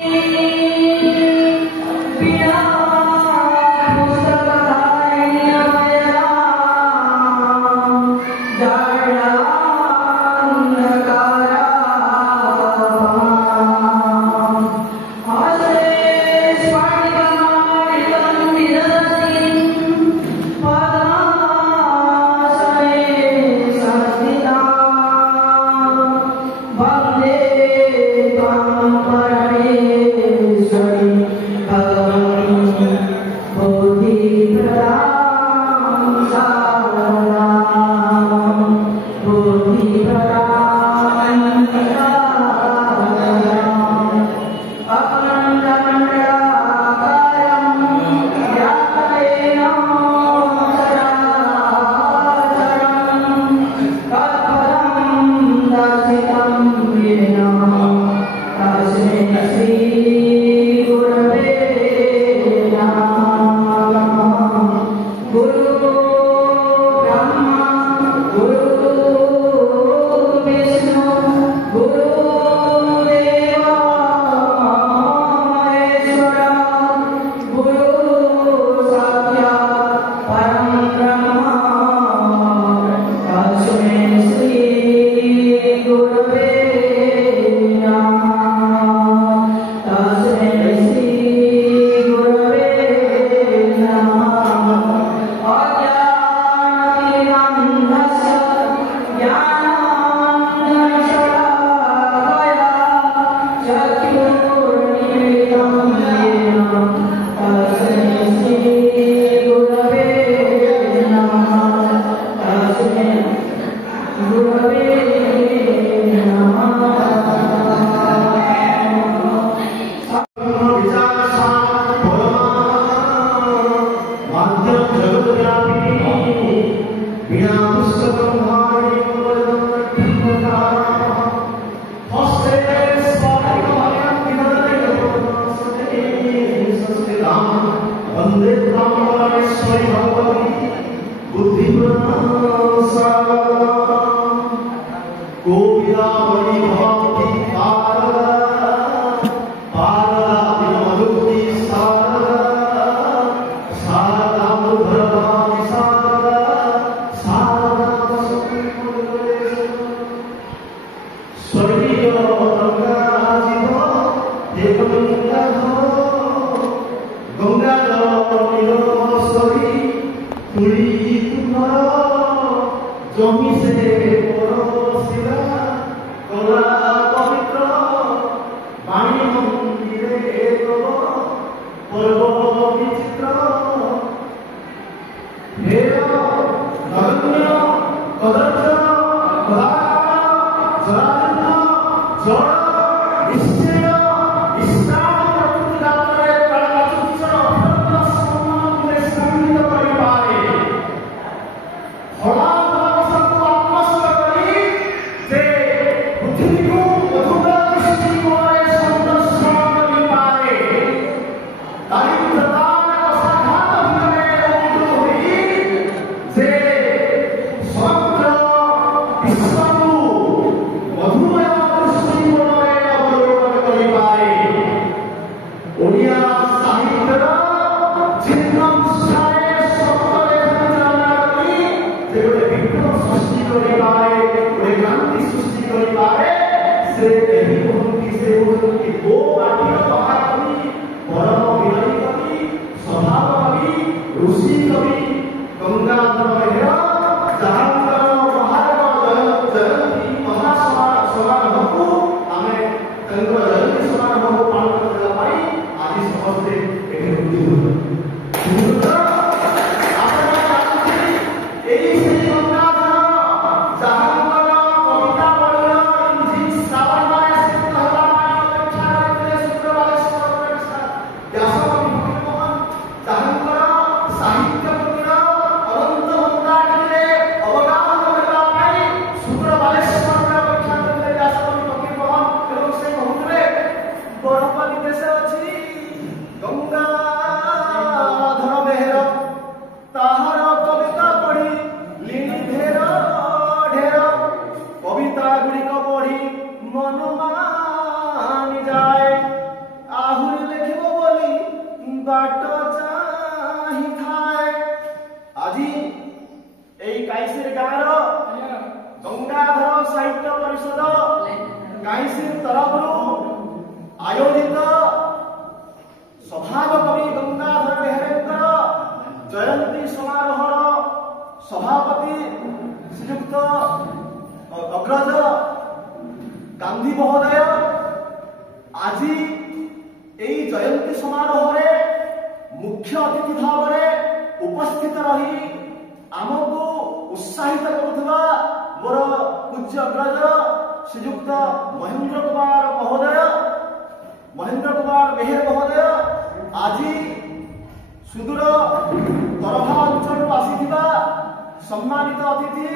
कविता बाट चाहि थाए আজি এই কাইসির গাঁর গঙ্গাধর সাহিত্য পরিষদ কাইসির তরফরু আয়োজিত সভাপতি গঙ্গাধর বেহেরেঙ্কর জয়ন্তী সমারোহর সভাপতি শ্রীযুক্ত অগ্রজ গান্ধী মহোদয় আজি এই জয়ন্তী সমারোহরে মুখ্য অতিথি ভাবে উপস্থিত রহি আমକୁ উৎসাহিত କରୁଥିବା ମୋର ପୂଜ୍ୟ ଅଗ୍ରଜ ଶ୍ରୀଯୁକ୍ତ ମହେନ୍ଦ୍ର କୁମାର ବେହେର ମହୋଦୟ ଆଜି ସୁଦୂର ତରଭା ଅଞ୍ଚଳରୁ ଆସିଥିବା ସମ୍ମାନିତ ଅତିଥି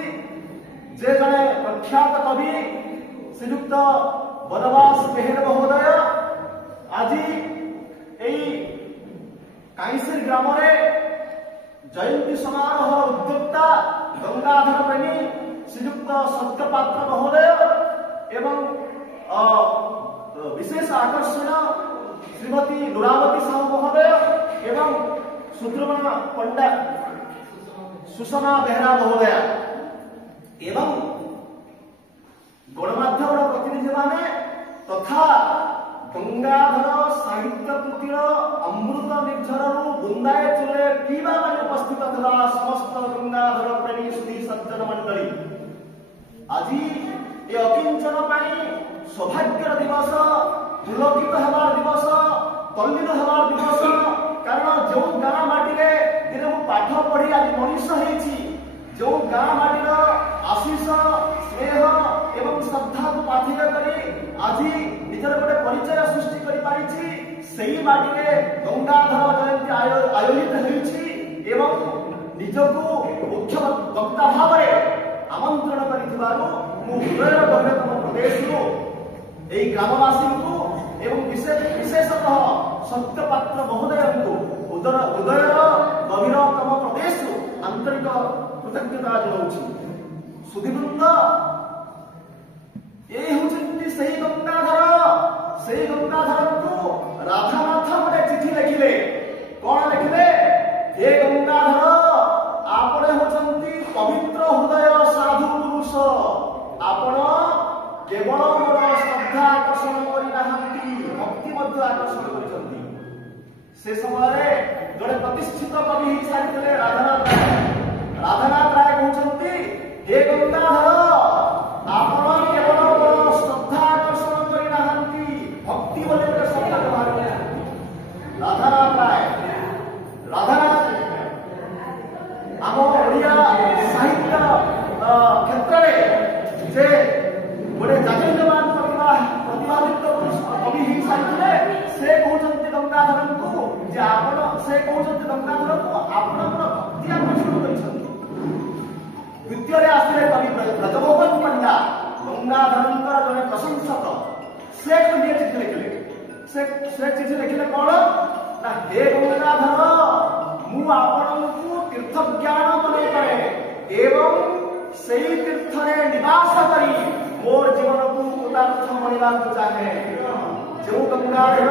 ଯେ ଜଣେ ପ୍ରଖ୍ୟାତ କବି ଶ୍ରୀଯୁକ୍ତ ବନବାସ ବେହେର ମହୋଦୟ আজি এই কাইসির গ্রামে জয়ন্তী সমারোহ উদ্যোক্তা গঙ্গাধর প্রেমী শ্রীযুক্ত সত্যপাত্র মহোদয় এবং বিশেষ আকর্ষণ শ্রীমতী নুরাবতী সাহু মহোদয় এবং সুদ্রমণ পণ্ডা সুষমা বেহরা মহোদয় এবং গণমাধ্যমর প্রতিনিধি মানে তথা গঙ্গাধর সাহিত্য কৃতির অমৃত নির্ঝরু বুন্দাଏ চুলে পিবা মানে উপস্থিত থিবা সমস্ত গঙ্গাধর প্রেমী সুধী সজ্জন মণ্ডলী আজি এই অকিঞ্চন পাই সৌভাগ্যর দিবস পুলকিত হবার দিবস তল্লীন হবার দিবস কারণ যে গাঁ মাটিরে দিনে মু পাঠ পড়ি আজ মনীষ হয়েছি যে গাঁ মাটির আশিষ স্নেহ এবং শ্রদ্ধাকে পাথিক করে আজি নিজের গোটে পরিচয় সৃষ্টি করে পারিছি সেই মাটিরে গঙ্গাধর জয়ন্তী আয়োজিত হয়েছি এবং নিজকু মুখ্য বক্তা ভাবে আমন্ত্রণ করিଥିବାରୁ ମୁଁ ହୃଦୟର ଗଭୀରତମ ପ୍ରଦେଶରୁ এই ଗ୍ରାମବାସୀଙ୍କୁ ଏବଂ ବିଶେଷତଃ ସତ୍ୟପାତ୍ର ମହୋଦୟଙ୍କୁ ହୃଦୟର ଗଭୀରତମ ପ୍ରଦେଶରୁ ଆନ୍ତରିକ କୃତଜ୍ଞତା ଜଣାଉଛି। ସୁଧୀବୃନ୍ଦ এই হচ্ছেন সেই গঙ্গাধরଙ୍କୁ রাধানাথ গোটে চিঠি লেখিলে কোন লেখিলে হে গঙ্গাধর আপনি হচ্ছেন পবিত্র হৃদয় সাধু পুরুষ আপন কেবল মোর শ্রদ্ধা আকর্ষণ করি নাহান্তি ভক্তি মধ্য আকর্ষণ করিছন্তি সে সময়ে জনে প্রতিষ্ঠিত কবি হি সারিଥିଲେ রাধানাথ রায় কହୁଛନ୍ତି হে গঙ্গাধর আপন কেবল মোর শ্রদ্ধা আকর্ষণ করি নাহান্তি ভক্তি বলে গোটে শব্দ ব্যবহার করা রাধানাথ রায় ଆମ ଓଡ଼ିଆ ସାହିତ୍ୟ କ୍ଷେତ୍ରରେ ଯେ ଗୋଟେ ଜାତୀୟବାନ ପ୍ରତିଭାଦିତ କବି ହେଇ ସାରିଥିଲେ ସେ କହୁଛନ୍ତି ଗଙ୍ଗାଧରଙ୍କୁ ଯେ ଆପଣ ସେ କହୁଛନ୍ତି ଗଙ୍ଗାଧରଙ୍କୁ ଆପଣଙ୍କର ଭକ୍ତି আকর্ষণ କରିଛନ୍ତି। ଦ୍ୱିତୀୟରେ ଆସିଲେ କବି ବ୍ରଜମୋହନ ପଣ୍ଡା ଗଙ୍ଗାଧରଙ୍କର ଜଣେ ପ୍ରଶଂସକ ସେ ଖଣ୍ଡିଏ ଚିଠି ଲେଖିଲେ ସେ ଚିଠି ଲେଖିଲେ କଣ ନା ହେ ଗଙ୍ଗାଧର ମୁଁ ଆପଣଙ୍କୁ ତୀର୍ଥ ଜ୍ଞାନ ମନେ କରେ ଏବଂ সেই তীর্থরে নিবাস করি মোর জীবনকু কৃতার্থ মনিବାକୁ চাহে। যে গঙ্গাধর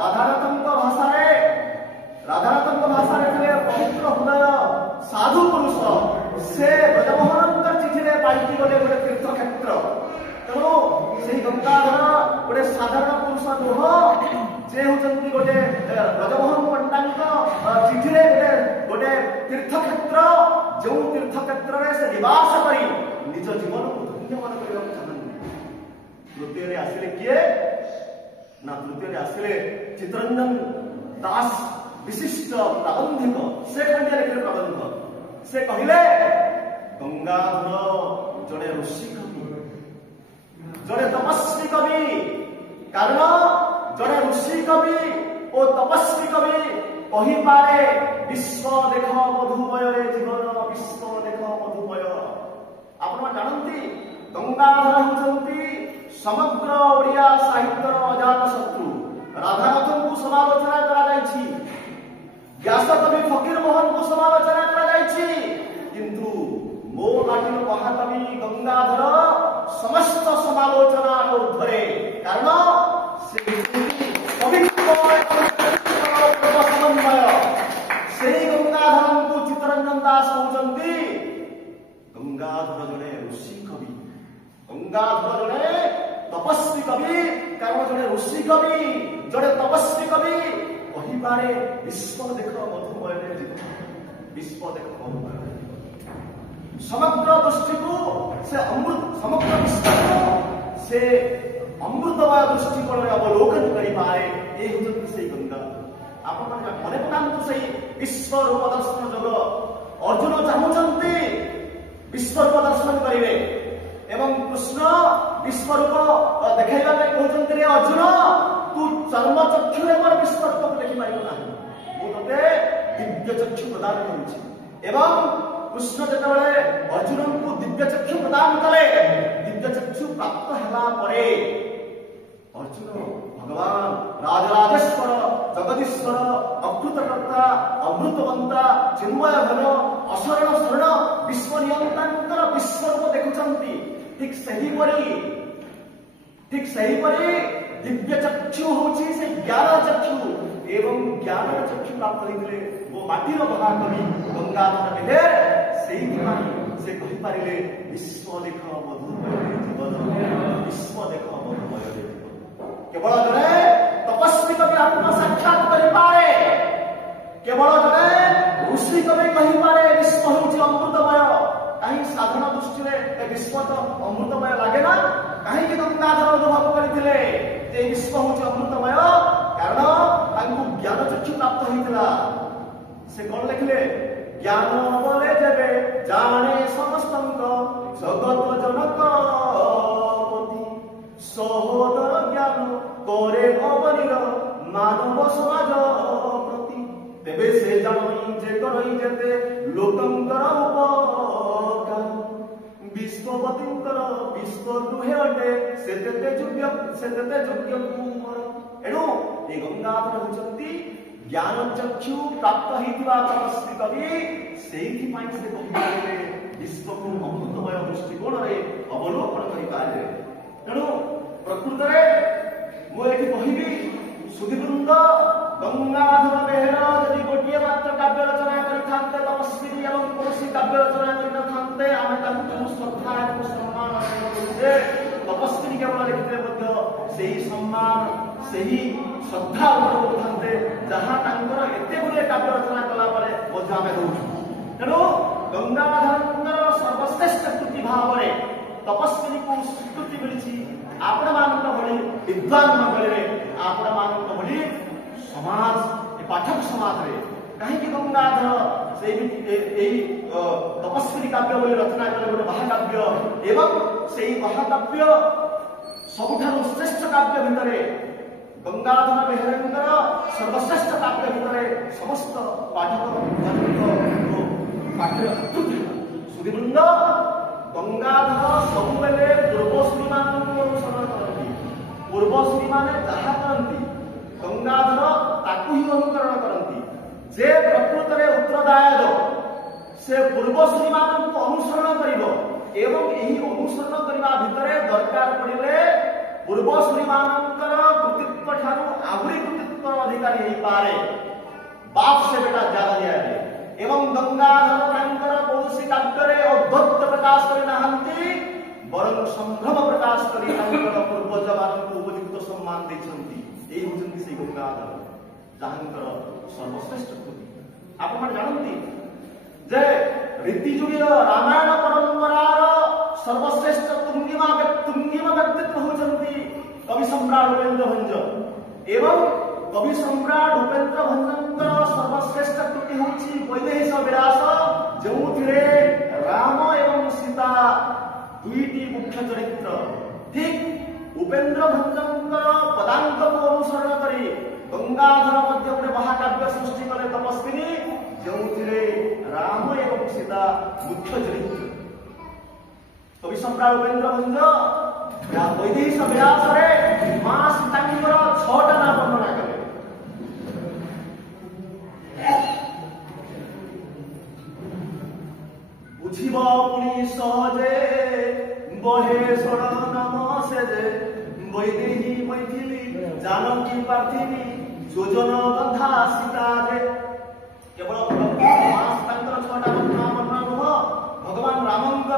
রাধানাথଙ୍କ ভাষাରେ ଥିଲେ ପବିତ୍ର ହୃଦୟ ସାଧୁ ପୁରୁଷ ସେ ବ୍ରଜମୋହନଙ୍କ ଚିଠିରେ ପାଇକି ଗଲେ ଗୋଟେ ତୀର୍ଥ କ୍ଷେତ୍ର। ତେଣୁ ସେଇ ଗଙ୍ଗାଧର ଗୋଟେ ସାଧାରଣ ପୁରୁଷ ନୁହଁ যে হচ্ছেন গোটে ব্রজমোহন পণ্ডাଙ୍କ চিঠিরে গোটে তীর্থক্ষেত্র যে তীর্থক্ষেত্রে সে নিবাস করে নিজ জীবনকে ধন্য মনে করা চাহান্তি। তৃতীয় আসলে কিয়ে না তৃতীয় আসলে চিত্তরঞ্জন দাস বিশিষ্ট প্রাবন্ধিক সে খন্ডিয়া লেখিলে প্রবন্ধ সে কহিলে গঙ্গাধর জনে ঋষি কবি জনে তপস্বী কবি কারণ জনে ঋষি কবি ও তপস্বী কবি কহিপারে বিশ্ব দেখ মধুমୟରେ জীবন বিশ্ব দেখ মধুমୟ। আপনারা জানନ୍ତି গঙ্গাধর হচ্ছেন সমগ্র ওড়িয়া সাহিত্যর অজাত শত্রু। রাধানাথଙ୍କୁ সমালোচনা করা যাইছি, ব্যাসকবি ফকির মোহনଙ୍କୁ সমালোচনা করা যাইছি, কিন্তু ମୋ ମାଟିର ମହାକବି ଗଙ୍ଗାଧର ସମସ୍ତ ସମାଲୋଚନା ଊର୍ଦ୍ଧ୍ୱରେ। କାରଣ ସେ ପବିତ୍ର गंगाधर जड़े ऋषि कवि, गंगाधर जड़े तपस्वी कवि, कारण जड़े ऋषि कवि जड़े तपस्वी कवि कही पारे विश्व देख मधुमय जीवन, विश्व देख मधुमय समग्र दृष्टि को से अमृत, समग्र विश्व को से अमृतमय दृष्टिकोण अवलोकन करी पाए ये होती से गंगा। आप मन पकांतु से विश्व रूप दर्शन जग अर्जुन चाहते विश्व रूप दर्शन करेंगे एवं कृष्ण विश्व रूप देखा कहते अर्जुन तू चर्म चक्षु विश्व रूप देखी पार ना मुझे दिव्य चक्षु प्रदान करुँच। कृष्ण जिते अर्जुन को दिव्य चक्षु प्रदान कले, दिव्य चक्षु प्राप्त है अर्जुन भगवान राजराजेश्वर जगदीश्वर अकृतकर्ता अमृतवंता चिन्मय घन अशरण शरण विश्व नियंता विश्व रूप देखुंती। ठीक सहीपरी दिव्य चक्षु हूँ से ज्ञान चक्षु एवं ज्ञान चक्षु प्राप्त होते वो माटीर महाकवि गंगाधर मेघे से कहींपारे विश्व देख मधुमय जीवन, विश्व देख मधुमय जीवन। केवल जड़े तपस्वी कवि आत्म साक्षात करें, केवल जड़े ऋषि कवि कहींपारे विश्व हूँ अमृतमय। कहीं साधारण दृष्टि विश्व तो अमृतमय लगे ना, कहीं गंगाधर अनुभव करते विश्व हूँ अमृतमय कारण ज्ञान चक्षु प्राप्त होता। से कौन लिखले ज्ञान बोले जबे जाने समस्त जगत जनक सहोदर ज्ञान करे अवनीर मानव समाज प्रति तेबे से जानी जे करई जेते लोकंकर उपकार विश्वपतिंकर विश्व दुहे अटे सेते योग्य कुमार। एणु ये गंगाधर होचंती ज्ञान चक्षु प्राप्त होता तपस्वी कवि से कहींपारे विश्व को अमृतमय दृष्टिकोण अवलोकन करें। तेणु प्रकृत में मुझे कहबी सुधीवृंद गंगाधर बेहेरा जदि गोटे मात्र काव्य रचना करते तपस्वी एवं कौन काव्य रचना करते आम श्रद्धा और सम्मान करुचे। तपस्वी केवल लिखिते से सम्मान से श्रद्धा करते जहाँ एत गुड़े काव्य रचना कलापर आम दौर। तेणु गंगाधर सर्वश्रेष्ठ कृति भाव में तपस्वी को स्वीकृति मिली आपण भली विद्वान मंडली आपण भली समाज पाठक समाज कहीं गंगाधर से तपस्वी काव्य बोली रचना कले गोटे महाकाव्य एवं से महाकाव्य सबुठारु श्रेष्ठ काव्य भितर गंगाधर बेहेरा सर्वश्रेष्ठ काव्य भितर समस्त पाठक पाठ्य सुधीवृंद गंगाधर सबुबले पूर्वश्री मान अनुसरण करती, पूर्वश्री माने जहाँ करती गंगाधर ताकू ही अनुकरण करती। जे प्रकृत में उत्तरदायक से पूर्वश्री मान अनुसरण कर एवं यही अनुसरण करने भितर दरकार पड़े पूर्वश्री मानकर कृतित्व ठारू आहुरी कृतित्व अधिकारी हो पारे बाप से बेटा ज्यादा दिया एवं गंगाधर कौशी काव्य औद्धत्य प्रकाश करते बरं संभ्रम प्रकाश कर पूर्वज मान उपयुक्त सम्मान देते से गंगाधर जहाँ सर्वश्रेष्ठ कृति। आप जानती जे रीतिजुगीय रामायण परंपरार सर्वश्रेष्ठ तुंगिमा व्यक्तित्व होती कवि सम्राट उपेन्द्र भंज एवं कवि सम्राट उपेन्द्र भंजर सर्वश्रेष्ठ कृति होची वैदेहीश विलास जो राम एवं सीता दुईटी मुख्य चरित्र। ठीक उपेन्द्र भंजर पदांक को अनुसरण करी गंगाधर मध्य गोटे महाकाव्य सृष्टि कले तपस्विनी जो राम एवं सीता मुख्य चरित्र। कवि सम्राट उपेन्द्र भंज वैदेहीश विलास मां सीता 6टा ना वर्णना कले। बुझिब पुणी सहजे बहे षड़ नाम सेजे वैदेही मैथिली जानकी पार्थिवी योजन गंधा सीता रे। केवल 6टा वर्णना नुह भगवान रामंकर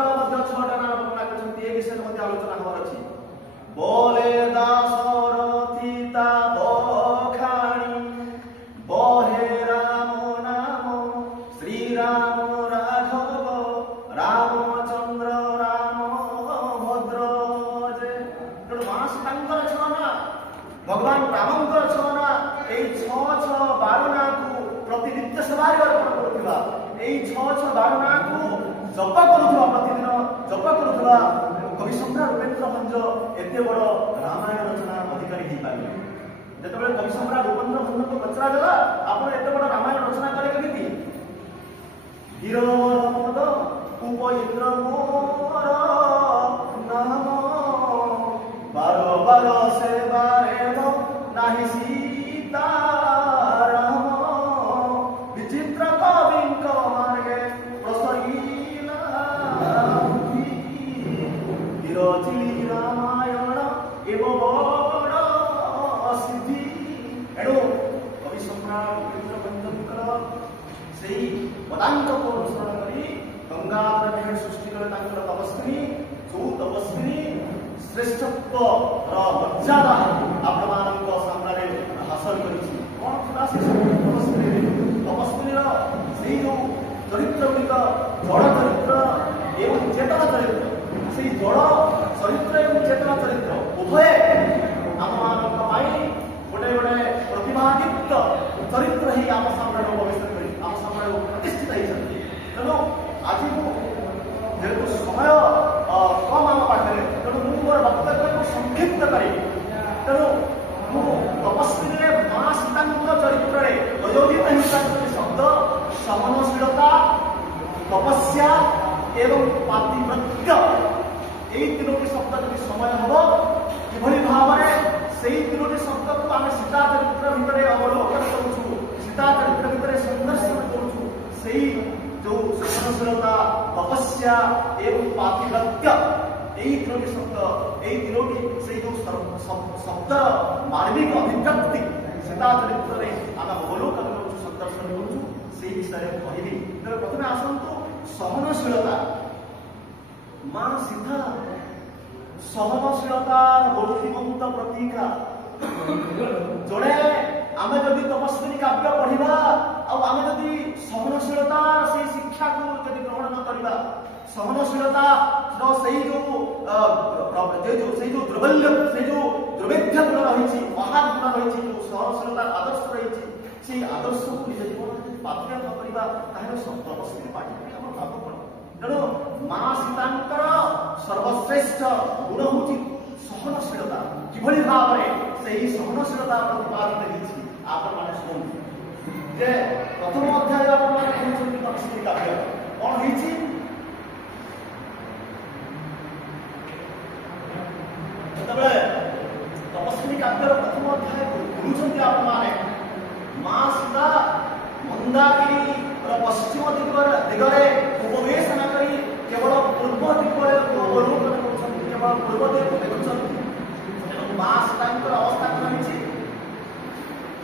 ସୁପାରି ଅର୍ପଣ କରୁଥିବା ଏଇ 612 ନାଁକୁ ଜପ କରୁଥିବା ପ୍ରତିଦିନ ଜପ କରୁଥିବା କବି ସମ୍ରାଟ ଉପେନ୍ଦ୍ର ଭଞ୍ଜ ଏତେ ବଡ଼ ରାମାୟଣ ରଚନା ଅଧିକାରୀ ହେଇପାରିବେ। ଯେତେବେଳେ କବି ସମ୍ରାଟ ଉପେନ୍ଦ୍ର ଭଞ୍ଜଙ୍କୁ ପଚରାଗଲା ଆପଣ ଏତେ ବଡ଼ ରାମାୟଣ ରଚନା କଲେ କେମିତି? ହୀରମଦ ଉପଇନ୍ଦ୍ର ମୋର ନାମ ବାର ବାର ସେବା ନାହିଁ ସୀତାରାମ ବିଚିତ୍ର କବିଙ୍କ ମାର୍ଗେ ପ୍ରସରିଲା ବିରଚିଲି ରାମାୟଣ ଏବ ବଡ଼ ସିଦ୍ଧି। ଏଣୁ କବି ସମ୍ରାଟ ଉପେନ୍ଦ୍ର ଭଞ୍ଜଙ୍କର ସେଇ ପଦାଙ୍କକୁ ଅନୁସରଣ କରି ଗଙ୍ଗାଧର ମେହେର ସୃଷ୍ଟି କଲେ ତାଙ୍କର ତପସ୍ୱିନୀ। ଯୋଉ ତପସ୍ୱିନୀ ଶ୍ରେଷ୍ଠତ୍ୱର ମର୍ଯ୍ୟାଦା ଆପଣମାନଙ୍କ ସାମ୍ନାରେ ହାସଲ କରିଛି। କଣ ଥିଲା ସେ ତପସ୍ୱିନୀର ସେଇ ଯୋଉ ଚରିତ୍ର ଗୁଡ଼ିକ ଜଳ ଚରିତ୍ର ଏବଂ ଚେତନ ଚରିତ୍ର, ସେଇ ଜଳ ଚରିତ୍ର ଏବଂ ଚେତନ ଚରିତ୍ର ଉଭୟ ଆମମାନଙ୍କ ପାଇଁ ଗୋଟେ ଗୋଟେ ପ୍ରତିଭାଦୀପ୍ତ ଚରିତ୍ର ହିଁ ଆମ ସାମ୍ନାରେ ପ୍ରବେଶ କରି ଆମ ସାମ୍ନାରେ ପ୍ରତିଷ୍ଠିତ ହେଇଛନ୍ତି। ତେଣୁ ଆଜି ମୁଁ ଯେହେତୁ ସମୟ କମ୍ ଆମ ପାଖରେ, ତେଣୁ ମୁଁ ମୋର ବକ୍ତବ୍ୟକୁ ସଂକ୍ଷିପ୍ତ କରିବି। ତେଣୁ ମୁଁ ତପସ୍ୱୀରେ ମା ସୀତାଙ୍କ ଚରିତ୍ରରେ ପ୍ରଯୋଜିତ ହେଉଥିବା ଶବ୍ଦ ସହନଶୀଳତା, ତପସ୍ୟା ଏବଂ ପାତିବ୍ରତ୍ୟ, এই তিনোটি শব্দ যদি সময় হব কিভাবে ভাবে সেই তিনোটি শব্দକୁ ଆମେ ସୀତା ଚରିତ୍ର ଭିତରେ ଅବଲୋକନ କରୁଛୁ, ସୀତା ଚରିତ୍ର ଭିତରେ ସଂଦର୍ଶନ କରୁଛୁ। ସେଇ ଯୋଉ ସହନଶୀଳତା, ତପସ୍ୟା ଏବଂ ପାତିବ୍ରତ୍ୟ, এই তিনোটি শব্দ, এই তিনোটি সেই ଯୋଉ ଶବ୍ଦର ମାର୍ମିକ ଅଭିବ୍ୟକ୍ତି ସୀତା ଚରିତ୍ରରେ ଆମେ ଅବଲୋକନ କରୁଛୁ, ସଂଦର୍ଶନ କରୁଛୁ, সেই ବିଷୟରେ କହିବି। ତେବେ ପ୍ରଥମେ ଆସନ୍ତୁ ସହନଶୀଳତା। মা সীতা সহনশীলতার মূর্তিমন্ত প্রতীকা। জনে আমি যদি তপস্বিনী কাব্য পড়িবা আমি যদি সহনশীলতার সেই শিক্ষাকে যদি গ্রহণ ন করিবা, সহনশীলতার সেই যে দুর্বল্য, সেই যে দুর্ভেদ্য গুণ রয়েছে, মহান গুণ রয়েছে, যে সহনশীলতার আদর্শ রয়েছে, সেই আদর্শকে নিজ জীবনে যদি পাথর ন করিবা তাহলে তপস্বিনী পাঠি আমার ভাব পড়ে। ତେଣୁ ମା ସୀତାଙ୍କର ସର୍ବଶ୍ରେଷ୍ଠ ଗୁଣ ହେଉଛି ସହନଶୀଳତା। କିଭଳି ଭାବରେ ସେହି ସହନଶୀଳତା ପ୍ରତିପାଦିତ ହେଇଛି ଆପଣମାନେ ଶୁଣନ୍ତୁ। ଯେ ପ୍ରଥମ ଅଧ୍ୟାୟ ଆପଣମାନେ କହୁଛନ୍ତି ତପସ୍ୱିନୀ କାବ୍ୟ କଣ ହେଇଛି? ଯେତେବେଳେ ତପସ୍ୱିନୀ କାବ୍ୟର ପ୍ରଥମ ଅଧ୍ୟାୟ ଖୋଲୁଛନ୍ତି ଆପଣମାନେ, ମା ସୀତା ମନ୍ଦାକିନୀର ପଶ୍ଚିମ ଦିଗରେ ଉପବେଶନ କରି କେବଳ ପୂର୍ବ ଦିଗରେ ଅବଲୋକନ କରୁଛନ୍ତି, କେବଳ ପୂର୍ବ ଦିଗକୁ ଦେଖୁଛନ୍ତି। ମା ସୀତାଙ୍କର ଅବସ୍ଥା କଣ ହେଇଛି?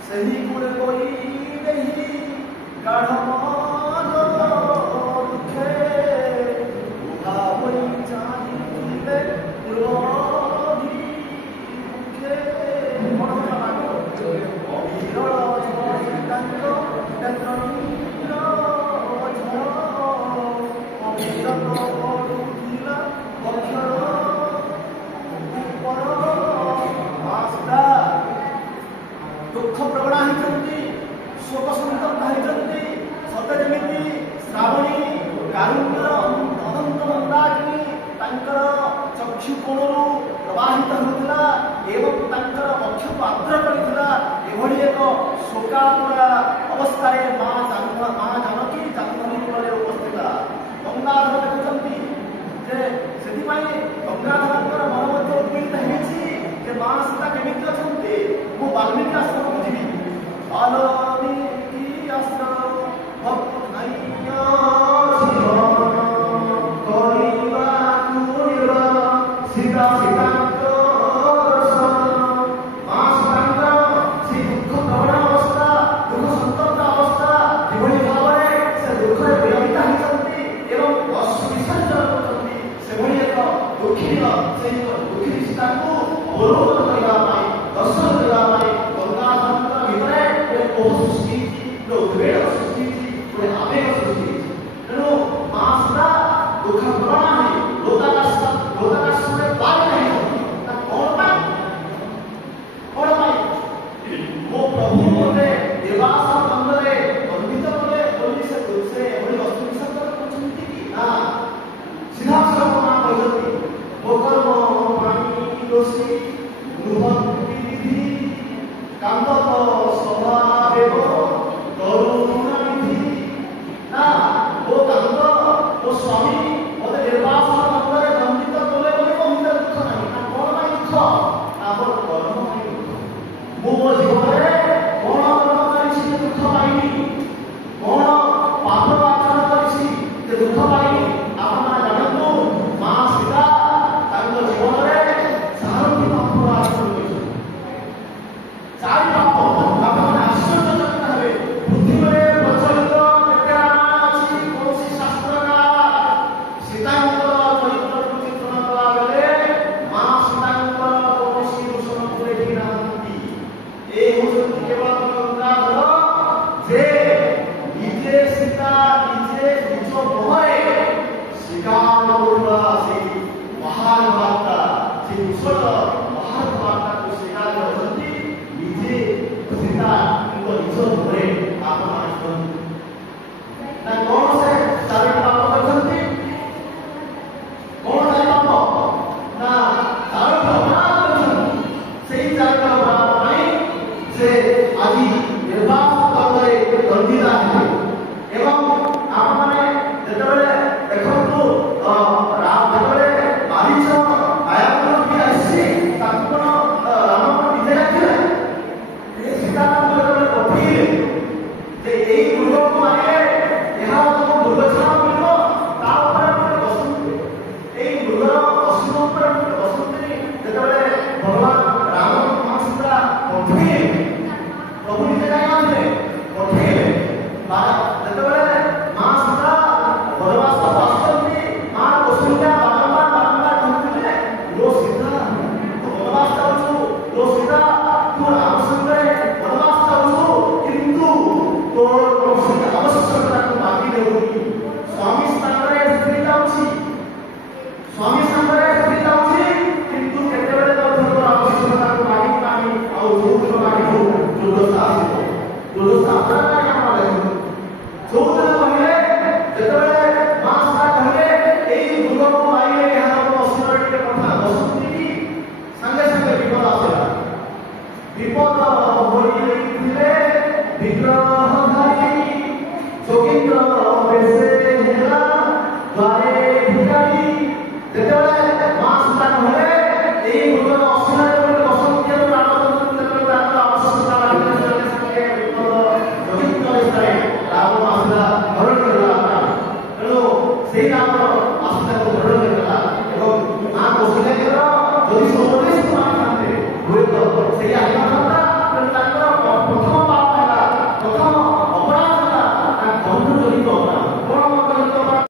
ସେହି ଗୁଣେ କହି ଦେହି ଗାଢ଼ ମନ ଦୁଃଖେ ଉଭା ହୋଇ ଚାହିଁଲେ ପୂର୍ବାଭିମୁଖେ। ଅବିରଳ ତାଙ୍କ ନେତ୍ରନୀଳ ଝର ଅବିରତ ପଡୁଥିଲା ବକ୍ଷର ଉପର। ମା ସୀତା ଦୁଃଖ ପ୍ରବଣା ହେଇଛନ୍ତି, ଶୋକ ସନ୍ତପ୍ତ ହେଇଛନ୍ତି। ସତେ ଯେମିତି ଶ୍ରାବଣୀ କାରୁଣ୍ୟର ଅନନ୍ତ ମନ୍ଦାକିନୀ ତାଙ୍କର ଚକ୍ଷୁ କୋଣରୁ ପ୍ରବାହିତ ହେଉଥିଲା ଏବଂ ତାଙ୍କର ବକ୍ଷକୁ ଆର୍ଦ୍ର କରିଥିଲା। ଏଭଳି ଏକ ଶୋକାତୁରା ଅବସ୍ଥାରେ ମା ଜାନକୀ ଜାହ୍ନବୀ କୂଳରେ ଉପସ୍ଥିତ। ଗଙ୍ଗାଧର ଦେଖୁଛନ୍ତି ଯେ ସେଥିପାଇଁ ଗଙ୍ଗାଧରଙ୍କର ମନ ମଧ୍ୟ ଉଦ୍ବେଳିତ ହେଇଛି ଯେ ମା ସୀତା କେମିତି ଅଛନ୍ତି। ମୁଁ ବାଲ୍ମୀକି ଆଶ୍ରମକୁ ଯିବି। ବାଲ୍ମୀକି ଆଶ୍ରମ ସୀତା ସୀତାଙ୍କ ମା ସୀତାଙ୍କର ସେଇ ଦୁଃଖ ପ୍ରବଣ ଅବସ୍ଥା, ଦୁଃଖ ସନ୍ତପ୍ତ ଅବସ୍ଥା କରୁଥିବା ସେଇ ମହାନ ବାର୍ତ୍ତା ସେଇ କୁଶଳ ମହାନ ବାର୍ତ୍ତାକୁ ସ୍ୱୀକାର କରିଛନ୍ତି ନିଜେ ସୀତାଙ୍କ ନିଜ ଘରେ ଆପଣମାନେ କରନ୍ତି ନା କଣ ସେ ଚାରୋଟି ପାପ କରିଛନ୍ତି କଣ ଚାରି ପାପ ନା ଚାରୋଟି ଅପରାଧ କରିଛନ୍ତି ସେଇ ଚାରୋଟି ଅପରାଧ ପାଇଁ ସେ ଆଜି ନିର୍ବାକ କର୍ମରେ ଦଣ୍ଡିତା ହେବେ ଏବଂ ଆପଣମାନେ ଯେତେବେଳେ ଦେଖନ୍ତୁ ଯେତେବେଳେ ମାରିଚ ଆୟାଙ୍କର ବି ଆସିଛି ତାକୁ କଣ ରାମ ନିଜେ ଡାକିଲେ ସୀତାଙ୍କୁ ଯେତେବେଳେ ପଠେଇଲେ ଯେ ଏଇ ମୃଗକୁ ମାରିଲେ ଏହା ତମ ଦୁର୍ଗଛଣା ମିଳିବ ତା ଉପରେ ଗୋଟେ ବସନ୍ତି ଏଇ ମୃଗର ଅସୁର ଉପରେ ଗୋଟେ ବସନ୍ତି ଯେତେବେଳେ ଭଗବାନ ରାମ ମା ସୀତା ପଠେଇଲେ ପ୍ରଭୁ ନିଜେ ଯାଇନଥିଲେ ପଠେଇଲେ ଯେତେବେଳେ ମା ସୀତା ବନବାସ ଆସୁଛନ୍ତି ମା କୌଶଲ୍ୟା ବାରମ୍ବାର କହୁଥିଲେ ଲୋ ସୀତା ତୁ ବନବାସ ଯାଉଛୁ ଲୋ ସୀତା ତୁ ରାମ ସାଙ୍ଗରେ ବନବାସ ଯାଉଛୁ କିନ୍ତୁ ତୋର କୌଣସି ଆବଶ୍ୟକତାକୁ ମାଗି ଦେଉନି ସ୍ୱାମୀ ସ୍ଥାନରେ ସ୍ତ୍ରୀ ଯାଉଛି ସ୍ୱାମୀ ସ୍ଥାନରେ ସ୍ତ୍ରୀ ଯାଉଛି କିନ୍ତୁ କେତେବେଳେ ମଧ୍ୟ ତୋର ଆବଶ୍ୟକତାକୁ ମାଗିବୁ ନାହିଁ ଆଉ ଯୋଉଦିନ ମାଗିବୁ ଦୁର୍ଦଶା ଆସିବ ଦୁର୍ଦଶା ଅପରାଧ ଯୋଉଦିନ କହିଲେ ଯେତେବେଳେ ମା ସୀତା କହିଲେ ଏଇ ମୃଗକୁ ମାରିଲେ ଏହା ତମ ଅସୁର ଟିକେ କଥା ବସନ୍ତି କି ସାଙ୍ଗେ ସାଙ୍ଗେ ବିପଦ ଆସିଲା ବିପଦ ବୋଳିଥିଲେ ବିଗ୍ରହଧାରୀ ଯୋଗୀନ୍ଦ୍ର ବେଶେ ହେଲା ଦ୍ୱାରେ ଭିକାରୀ ଯେତେବେଳେ ମା ସୀତା କହିଲେ ଏଇ ମୃଗର ଅସୁରରେ ଗୋଟେ ବସନ୍ତି ପ୍ରାଣ ଯେତେବେଳେ ତାଙ୍କର ଆବଶ୍ୟକତା ଲାଗିଲେ ସାଙ୍ଗେ ସାଙ୍ଗେ ବିପଦ ଯୋଗୀନ୍ଦ୍ର ବେଶରେ ରାମ ଆସିଲା ହରଣ କରିଦେଲା ତେଣୁ ସେଇ ରାମର ଆସିଲାକୁ ହରଣ କରିଦେଲା ଏବଂ ମା କୌଶଲ୍ୟାଙ୍କର ଯଦି ଉପଦେଶ ମାନିଥାନ୍ତେ ହୁଏତ ସେଇ ଆସିନଥାନ୍ତା ତେଣୁ ତାଙ୍କର ପ୍ରଥମ ପାପ ହେଲା ପ୍ରଥମ ଅପରାଧ ହେଲା ତାଙ୍କ ବନ୍ଧୁ ଜନିତ ଅପରାଧ କଣ ଜନିତ ଅପରାଧ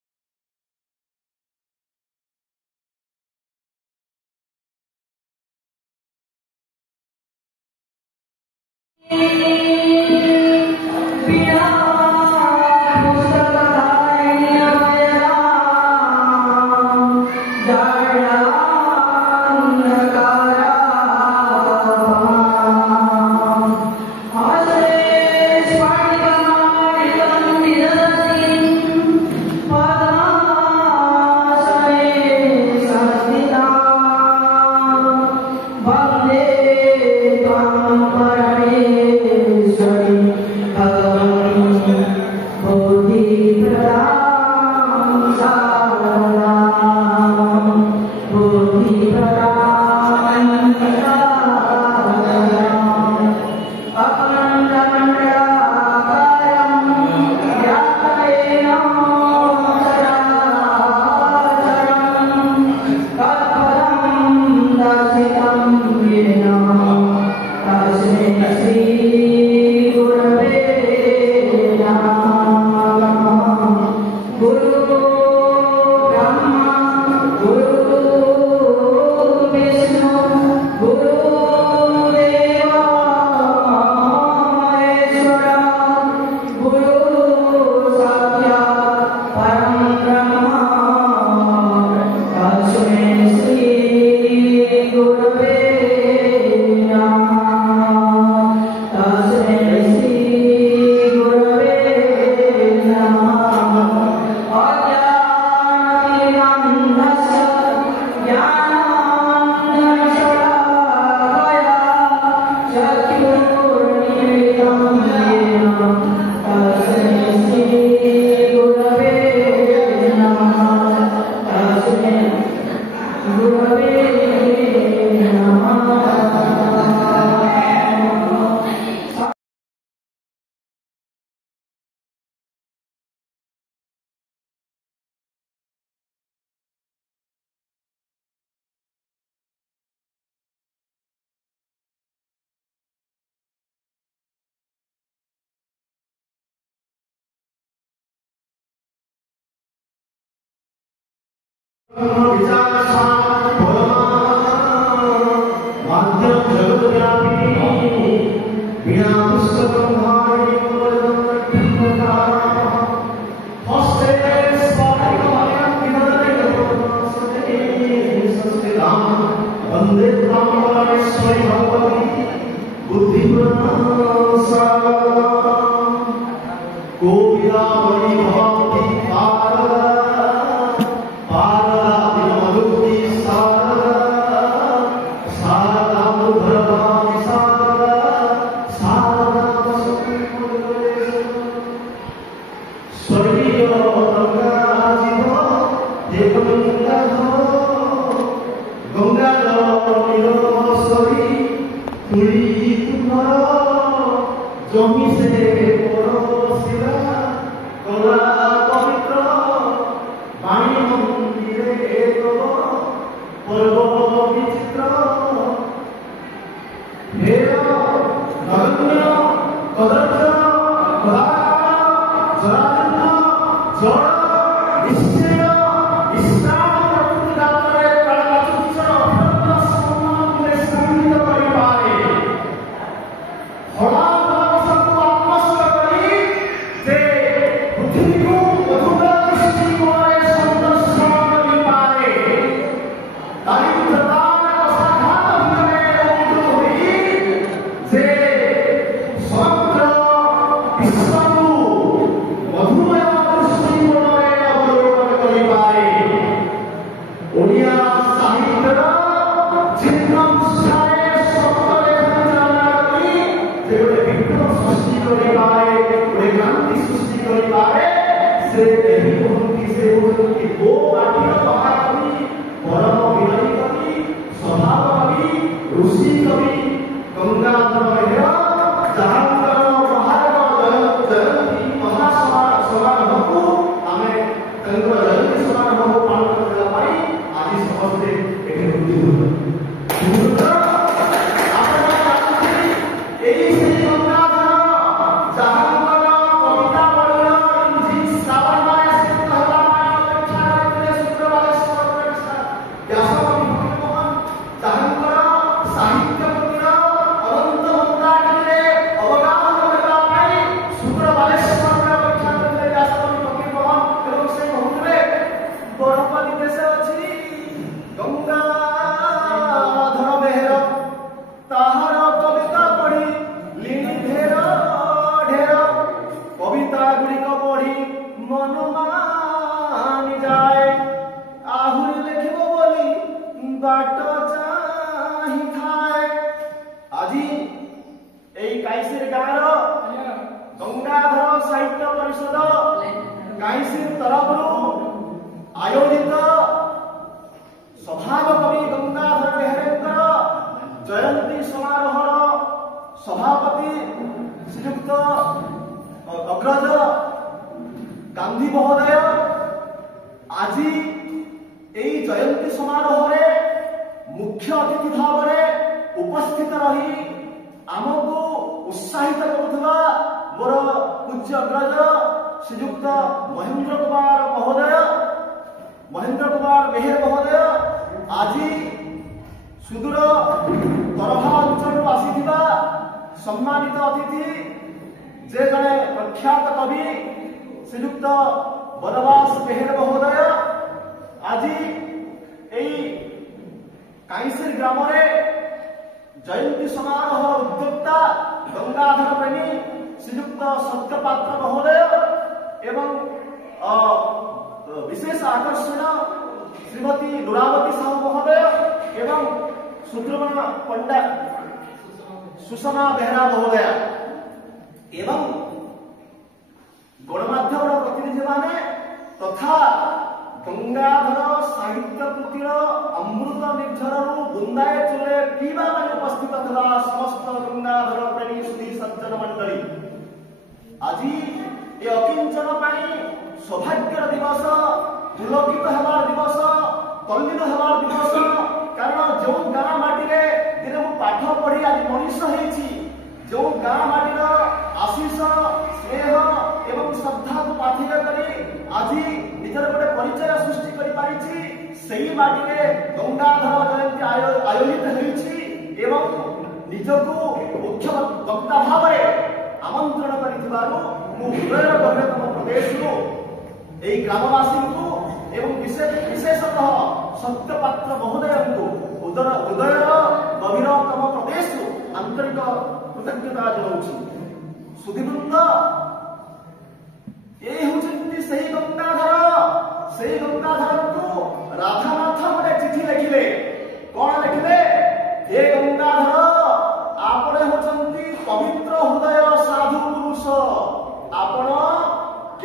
गोविदा वैभवती पारदा पारदा विनोदुक्ति सारदा सारदा मुद्रभामि सारदा सारदा स्वर्गीय गंगा जीव हे गंगाधर नीरसरी तुली तुम्हारा जमी से परोसिला कला पवित्र वाणी मंदिरे पर्व विचित्र हेर नगण्य कदर्थ जरानंद जड़ निश्चय इष्टान प्रकृति दात्रे कालचुच्चर अभ्यंतर सम्मान में संगीत परिवारे हला गांधी महोदय आज जयंती समारोह मुख्य अतिथि भाव में उपस्थित रही आमको उत्साहित करुवा मोर पूज्य अग्रज श्रीयुक्त महेंद्र कुमार महोदय महेंद्र कुमार मेहर महोदय आज सुदूर तरभा अंचल आसीथिबा सम्मानित अतिथि जे जड़े प्रख्यात कवि श्रीयुक्त बनवास मेहर महोदय आज काईसिर ग्राम जयंती समारोह उद्योक्ता गंगाधर प्रेमी श्रीयुक्त सत्यपात्र महोदय एवं विशेष आकर्षण श्रीमती नुरावती साहू महोदय एवं सुद्रमण पंडा सुषमा बेहरा महोदय एवं गणमाध्यम प्रतिनिधि माने तथा गंगाधर साहित्य कृतिर अमृत निर्झर बुंदाए चले पीवा उपस्थित था समस्त गंगाधर प्रेमी सुधी सज्जन मंडली आज ये अकिंचन सौभाग्यर दिवस पुलकित हबार दिवस तल्लीन हबार दिवस कारण जो गाँ माटी दिन मु पाठ पढ़ी आज मनीष होती जो गाँ माटीर आशीष स्नेह एवं श्रद्धा को पाथिक करी आज निजर गोटे परिचय सृष्टि कर पारिछि सेही माटी गंगाधर जयंती आयोजित होइछि एवं निजको मुख्य वक्ता भाव आमंत्रण करिथिबारु मु हृदय गभीरतम प्रदेश एई ग्रामवासी को एवं विशेषतः सत्यपात्र महोदय को हृदय गभीरतम प्रदेश आंतरिक कृतज्ञता जनाउछि। सुधीवृंद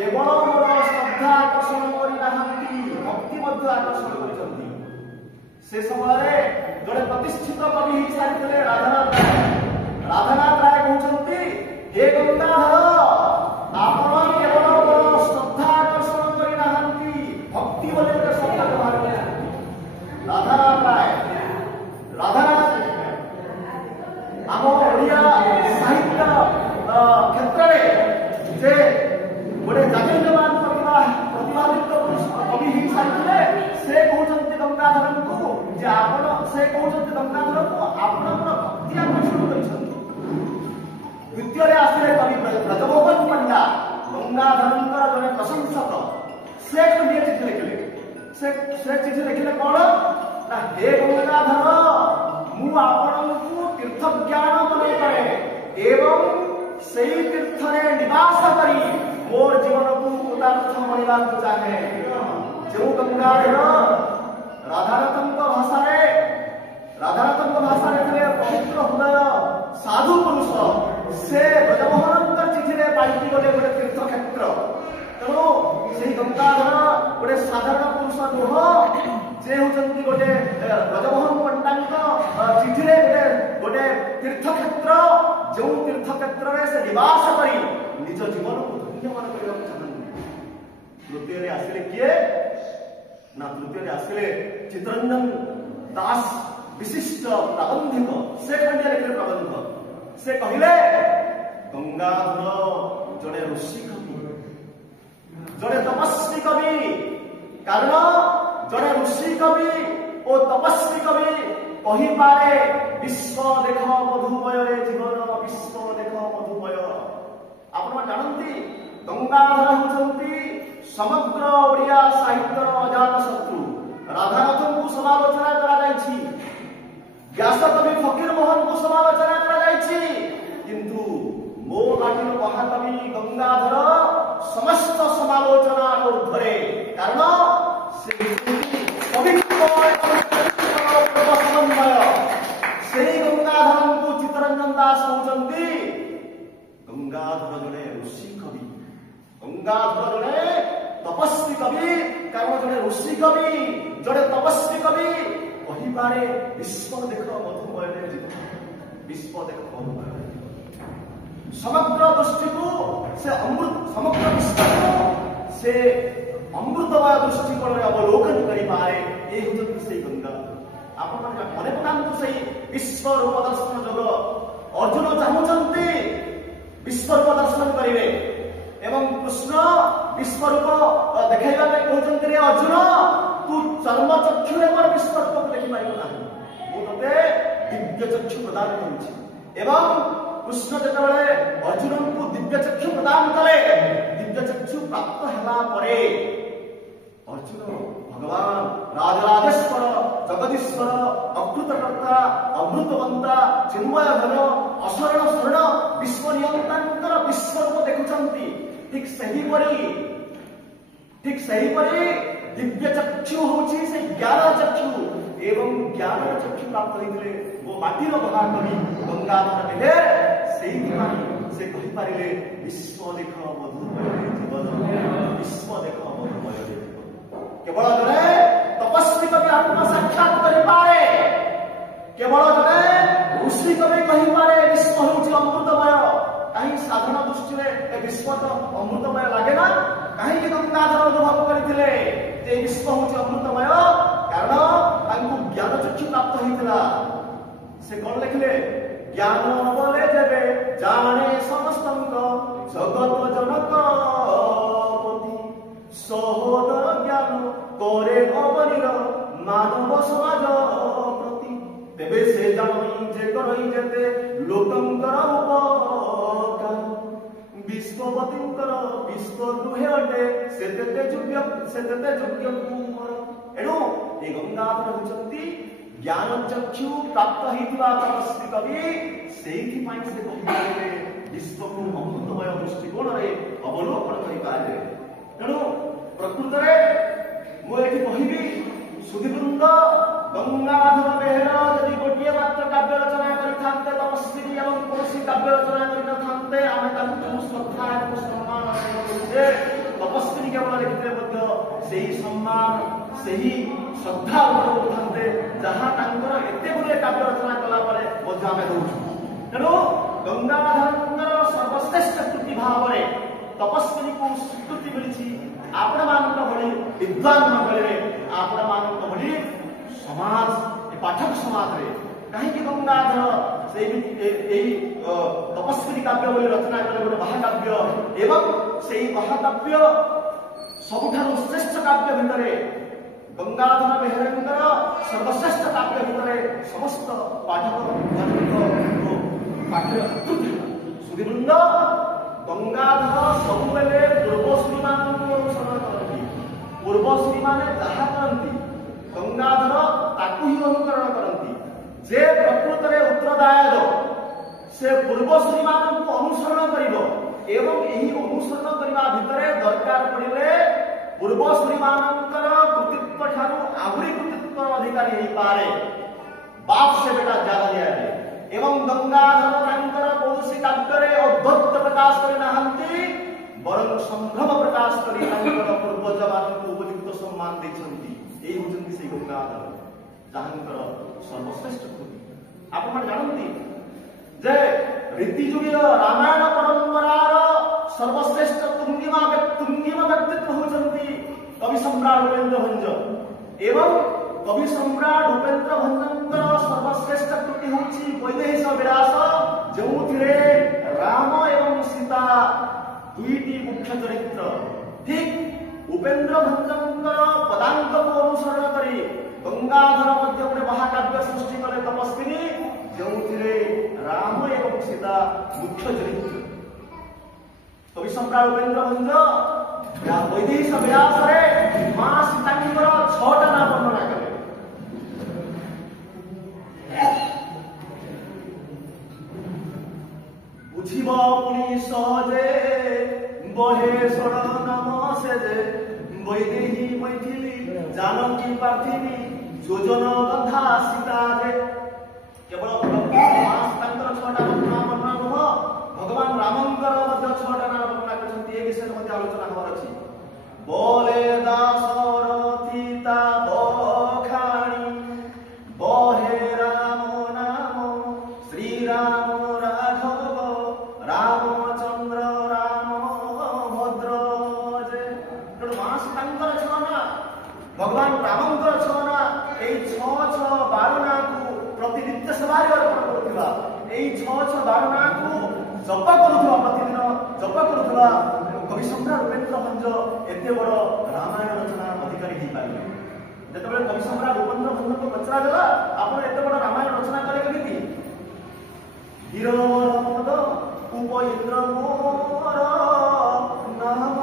केवल मोर श्रद्धा आकर्षण करनाहांती भक्ति मध्य आकर्षण करछंती से समय जड़े प्रतिष्ठित कवि ही सारी राधानाथ राय कहते हे गंगाधर आपण केवल मोर श्रद्धा आकर्षण करनाहांती भक्ति बोले एक शब्द व्यवहार किया राधानाथ आम ओडिया साहित्य क्षेत्र में जे गोटे जागृतमान प्रतिभावित कवि ही सारी से कहते गंगाधर को जे आपण से कहते गंगाधर को आपण भक्ति आकर्षण कर द्वितीय आसले कवि ब्रजमोहन पंडा गंगाधर जड़े प्रशंसक से खंडिया चिठी लिखिले से चिठी लिखिले कौन ना हे गंगाधर मु आपण को तीर्थ ज्ञान मन करे एवं सही तीर्थ रे निवास करी मोर जीवन को कृतार्थ मनवा चाहे जो गंगाधर राधानाथଙ୍କ भाषा रे पवित्र हृदय साधु पुरुष से ब्रजमोहनଙ୍କ चिठी रे पाइति गले गोटे तीर्थ क्षेत्र तेणु से गंगाधर गोटे साधारण पुरुष नुह जे होचंती गोटे ब्रजमोहन पंडाଙ୍କ चिठी रे गोटे तीर्थ क्षेत्र जो तीर्थ क्षेत्र रे से निवास करी निज जीवन को धन्यमान करबा चाहନ୍ତି तृतीय रे आसिले किए ना तृतीय रे आसिले चित्ररंजन दास विशिष्ट प्राबंधिक से खंडिया लिखिले प्रबंध से कहिले गंगाधर जड़े ऋषि कवि जड़े तपस्वी कवि कारण जड़े ऋषि कवि और तपस्वी कवि कही पारे विश्व देख मधुमय रे जीवन विश्व देख मधुमय आपण जानती गंगाधर होचंती समग्र ओडिया साहित्य अजात शत्रु राधानाथ को समालोचना करा जायछि व्यास कवि फकीर मोहन को समालोचना करा जायछि किंतु मो माटिर महाकवि गंगाधर समस्त समालोचना ऊर्ध्वरे कारण से समन्वय से गंगाधर को चित्तरंजन दास कहते गंगाधर जड़े ऋषि कवि गंगाधर जड़े तपस्वी कवि कारण जड़े ऋषि कवि जड़े तपस्वी कवि कही पारे विश्व देख मधुमय विश्व देख मधुमय समग्र दृष्टि को से अमृत समग्र विश्व को से अमृतमय दृष्टिकोण में अवलोकन करी पाए ये होते से गंगा आपण मन मने पकांतु से विश्व रूप दर्शन जग अर्जुन चाहूचंती विश्व रूप दर्शन करिवे एवं कृष्ण विश्व रूप देखाइबा में कहउचंती रे अर्जुन तू चर्म चक्षु रे मोर विश्व रूप देखि पाइबो नाही मु तते दिव्य चक्षु प्रदान करूछि एवं कृष्ण जेतबेले अर्जुन को दिव्य चक्षु प्रदान कले दिव्य चक्षु प्राप्त होला परे अर्जुन भगवान राजराजेश्वर जगदीश्वर अकृतकर्ता अमृतवंता चिन्मय घन अशरण शरण विश्व नियंतांकर विश्व रूप देखुचंती ठीक सही परी दिव्य चक्षु होची से ज्ञान चक्षु एवं ज्ञान चक्षु प्राप्त होइले वो माटीर महाकवि गंगाधर मिले से कहि पारिले विश्व देख मधुमय जीवन विश्व देख मधुमय जीवन केवल जड़े तपस्वी कवि आत्म साक्षात करि पारे केवल जड़े ऋषि कवि कहि पारे विश्व होची अमृतमय कहीं साधारण दृष्टि में विश्व तो अमृतमय लागे ना कहीं गंगाधर अनुभव करथिले जे विश्व होची अमृतमय कारण तांको ज्ञान चक्षु प्राप्त होइतिला से कोन लिखले ज्ञान बोले जेबे जाने समस्तंक जगत जनक सहोदर ज्ञान करे अवनीर मानव समाज प्रति तेबे से जानई जे करई जेते लोकंकर उपकार विश्वपतिंकर विश्व दुहे अटे सेते योग्य कुमर एणु ए गंगाधर होचंती ज्ञान चक्षु प्राप्त होइतिबा तपस्वी कवि सेहि पाई से कहिले विश्व को अमृतमय दृष्टिकोण रे अवलोकन करि पारे तेणु प्रकृत रे मु एठी कहिबी सुधीवृंद गंगाधर बेहेरा यदि गोटिए मात्र काव्य रचना करिथान्ते तपस्वी एवं कोसी काव्य रचना करिथान्ते आमे ताकु श्रद्धा एवं सम्मान देबे केवल लिखिते से सम्मान से श्रद्धा था जहाँ एत गुड़े काव्य रचना कलापर आम दौर तेणु गंगाधर सर्वश्रेष्ठ कृति भाव में तपस्वी को स्वीकृति मिली आपण मान विद्वान मंडली आपण मान समाज पाठक समाज रे कहीं गंगाधर से तपस्वी काव्य बोली रचना कले गोटे महाकाव्य एवं से महाकाव्य सबुठारु श्रेष्ठ काव्य भितर गंगाधर बेहेरेंद्र सर्वश्रेष्ठ काव्य भितर समस्त पाठक पाठ्य सुधीवृंद गंगाधर सबुबले पूर्वश्री मान अनुसरण करती पूर्वश्री माने जहा करती गंगाधर ताकू ही अनुकरण करती जे प्रकृत में उत्तरदायक से पूर्वश्री मान अनुसरण करिवो एवं यही अनुसरण करने भितर दरकार पड़े पूर्वश्री मानकर कृतित्व ठारू आहुरी कृतित्व अधिकारी हो पारे बाप से बेटा ज्यादा दिया एवं गंगाधर कौशी काव्य अद्वैत प्रकाश करते बरं संभ्रम प्रकाश कर पूर्वज मान उपयुक्त सम्मान देते से गंगाधर जहाँ सर्वश्रेष्ठ कृति आप जानती जे रीतिजुगीय रामायण परंपरार सर्वश्रेष्ठ तुंगिमा व्यक्तित्व होती कवि सम्राट उपेन्द्र भंज एवं कवि सम्राट उपेन्द्र भंजर सर्वश्रेष्ठ कृति होची वैदेहीश विलास जो राम एवं सीता दुईटी मुख्य चरित्र ठीक उपेन्द्र भंजर पदांक को अनुसरण करी गंगाधर मध्य गोटे महाकाव्य सृष्टि कले तपस्विनी जो राम एवं सीता मुख्य चरित्र कवि सम्राट उपेन्द्र भंज वैदेहीश विलास मां सीता 6टा नाम वर्णना कले बुझिब पुनि सहजे बहे सर नाम सेजे वैदेही मैथिली जानकी पार्थिवी योजन गंधा सीता जे केवल सीतांकर 6टा नाम वर्णना नुह भगवान रामंकर 6टा नाम वर्णना करछन्ती ए विषय मध्ये आलोचना हबार अछि बोले दासरथी ता बखाणी बहे राम नाम श्री राम राघव रामचंद्र राम भद्र जे मां सीतांकर 6 भगवान रामंकर 6 ए 6 ना को प्रतिनित्य सभा अर्पण करुवा ए 6 ना को जप करुवा प्रतिदिन जप करुवा कवि सम्राट उपेन्द्र भंज एते बड़ रामायण रचना अधिकारी हो पारे जब कवि सम्राट उपेन्द्र भंज को पचरा गला आप एते बड़ रामायण रचना करे केमिति वीरमद उपेन्द्र मोर नाम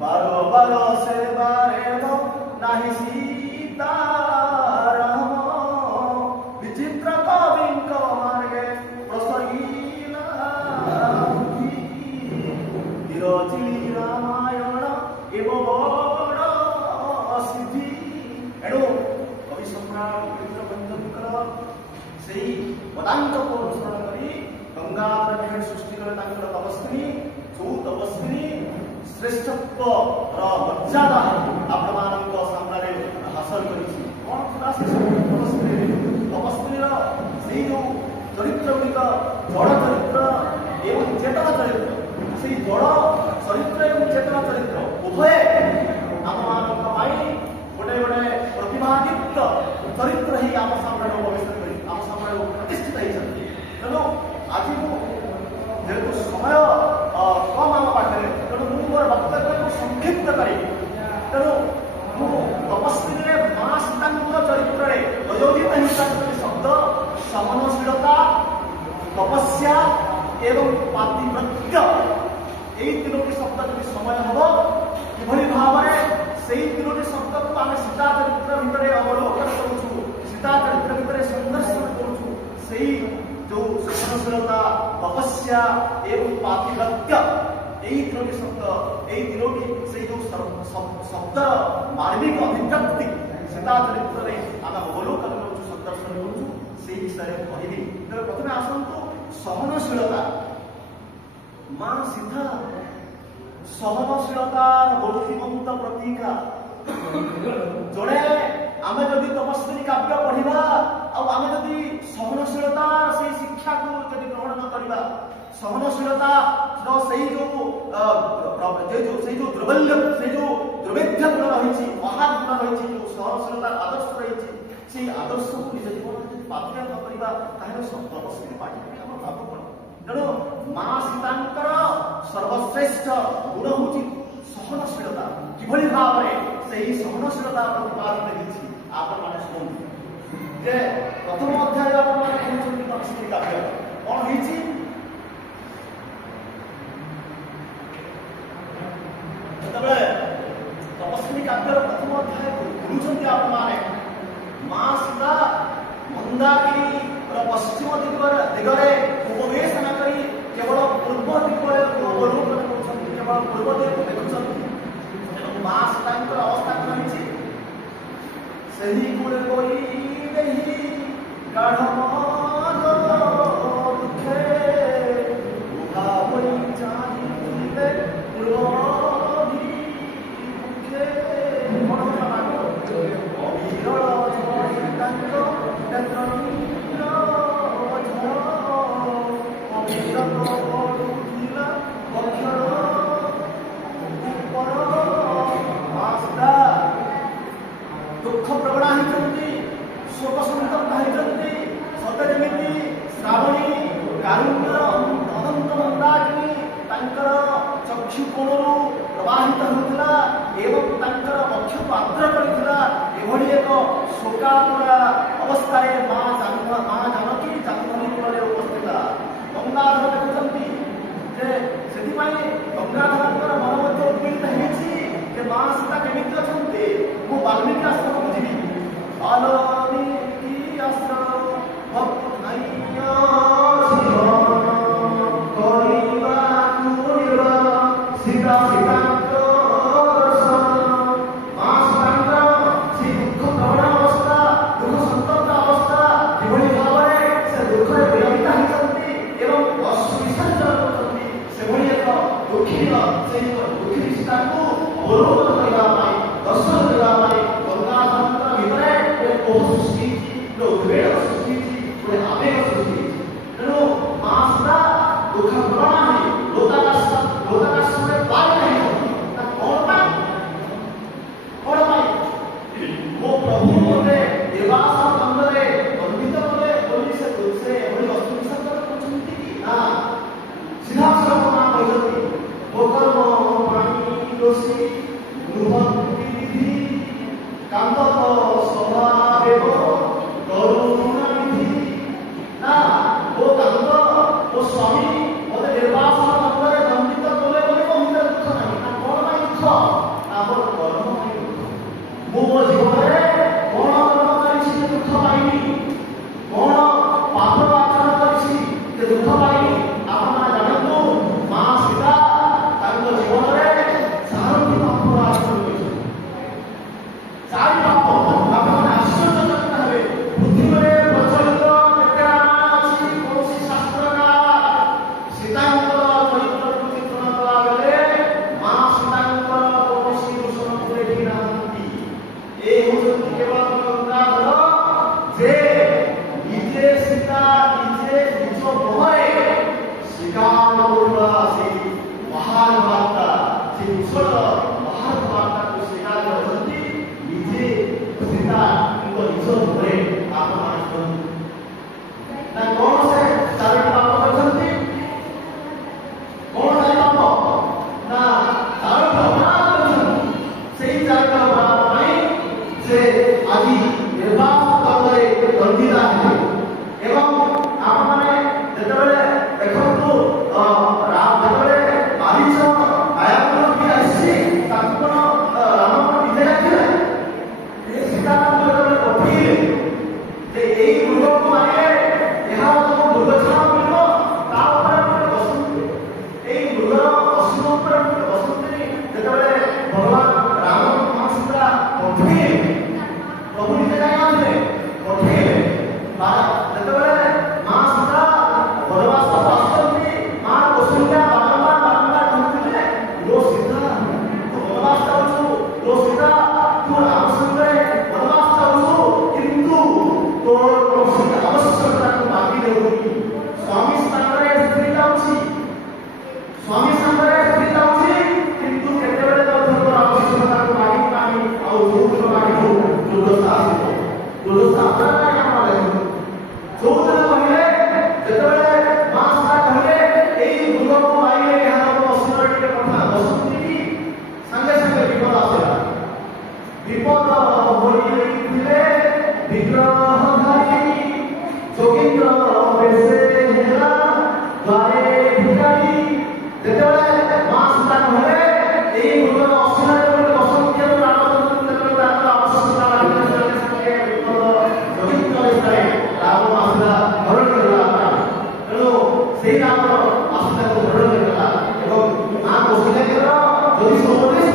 बार बार से बारे नाही सीता राम विचित्र कवि मार्गे प्रसरीला विरचिली रामायण एवं बड़ सिद्धि एणु कवि सम्राट उपेन्द्र भंजकर से पदांक को अनुसरण करी गंगाधर सृष्टि कले तपस्विनी जो तपस्विनी श्रेष्ठत्व मर्यादा आपण सामने हासिल करी कौन था तपस्विनी से जो चरित्र गुड़िक जड़ चरित्र एवं चेतना चरित्र से जड़ चरित्र एवं चेतना चरित्र उभय आम गोटे गोटे प्रतिभादीप्त चरित्र ही आम सामने प्रवेश कर आम सामने प्रतिष्ठित होती तेणु आज जेहतु समय कम आम पाखे तेणु मोर वक्तव्य को संक्षिप्त करी तेणु तपस्वी मां सीता चरित्र प्रयोजित शब्द समनशीलता तपस्या एवं पातिव्रत्य यही 3टी शब्द जब समय हम कि भाव में से 3टी शब्द को आम सीता चरित्र भितर अवलोकन करूँ सीता चरित्र भितर संदर्शन करूँ से जो सहनशीलता तपस्या एवं पातिव्रत्य यही 3टी शब्द यही 3टी से जो शब्द मार्मिक अभिव्यक्ति सीता चरित्र में आम अवलोकन करूँ संदर्शन करूँ से विषय कहबी तेज प्रथम आसतु सहनशीलता मां सीता सहनशीलतार मूर्तिमंत प्रतीका जड़े आम जदि तपस्वी काव्य पढ़ा आम जदि सहनशीलता से शिक्षा को जदि ग्रहण न करवा सहनशीलता जो द्रवल्य से जो द्रवेद्य गुण रही महागुण रही जो सहनशीलता आदर्श रही से आदर्श को निज जीवन पात्र न करवा तपस्वी पाठी भाव कौन तेणु माँ सीतांकर सर्वश्रेष्ठ गुण हूँ सहनशीलता किभली भाव में से सहनशीलता प्रतिपादन होती आप शुणु जे प्रथम अध्याय आप तपस्वी काव्य कौन होती तपस्वी काव्यर प्रथम अध्याय गुरुचंदी आप माँ सीता मंदाकिनी पश्चिम दिगरे उपवेशना करी केवल पूर्व दिगरे अवलोकन केवल पूर्व दिग को देखुं माँ सीता अवस्था कौन सही गुण कोई नहीं गाढ़ दुखे उठावई चाहिए दुख प्रवणा होती शोक संतप्त होती सतमी श्रावणी कारुण्य अनंत मंदाकिनी चक्षु कोण प्रवाहित होता एवं वक्ष को आद्र कर एक शोकातुरा अवस्था माँ जानकी जाह्नवी कूल उपस्थित गंगाधर देखुंत से गंगाधर मन मध्य उद्वेलित होती माँ सीता केमिति अच्छे मु वाल्मीकि आश्रम को जीवी वाल्मीकि आश्रम सीता सीता तो सीता तू राम संगे वनवास जाऊँ किंतु तो आवश्यकता को बाकी रहोगी स्वामी स्थान रे स्त्री जाऊँ स्वामी संगे स्त्री जाऊँ किंतु केतेबेले तो धर्म आवश्यकता को बाकी पानी और भूख को बाकी हो दुर्दशा अपना क्या मारे चौदह महीने जेतेबेले मास ता कहले एई दुर्ग को आइले यहाँ को असुरटी के कथा बसंती की संगे संगे विपद आसेला विपद होई रहिथिले विग्रहधारी जोगिंद्र बेसे हेला द्वारे भिखारी जेतेबेले मास ता कहले एई दुर्ग असुरटी के बसंती के रामचंद्र जेतेबेले आवश्यकता लागले संगे विपद जोगिंद्र बेसे राम आसला हरण करला तेणु से राम आसला को हरण करला एवं मां कौशल्या जदि समोदेश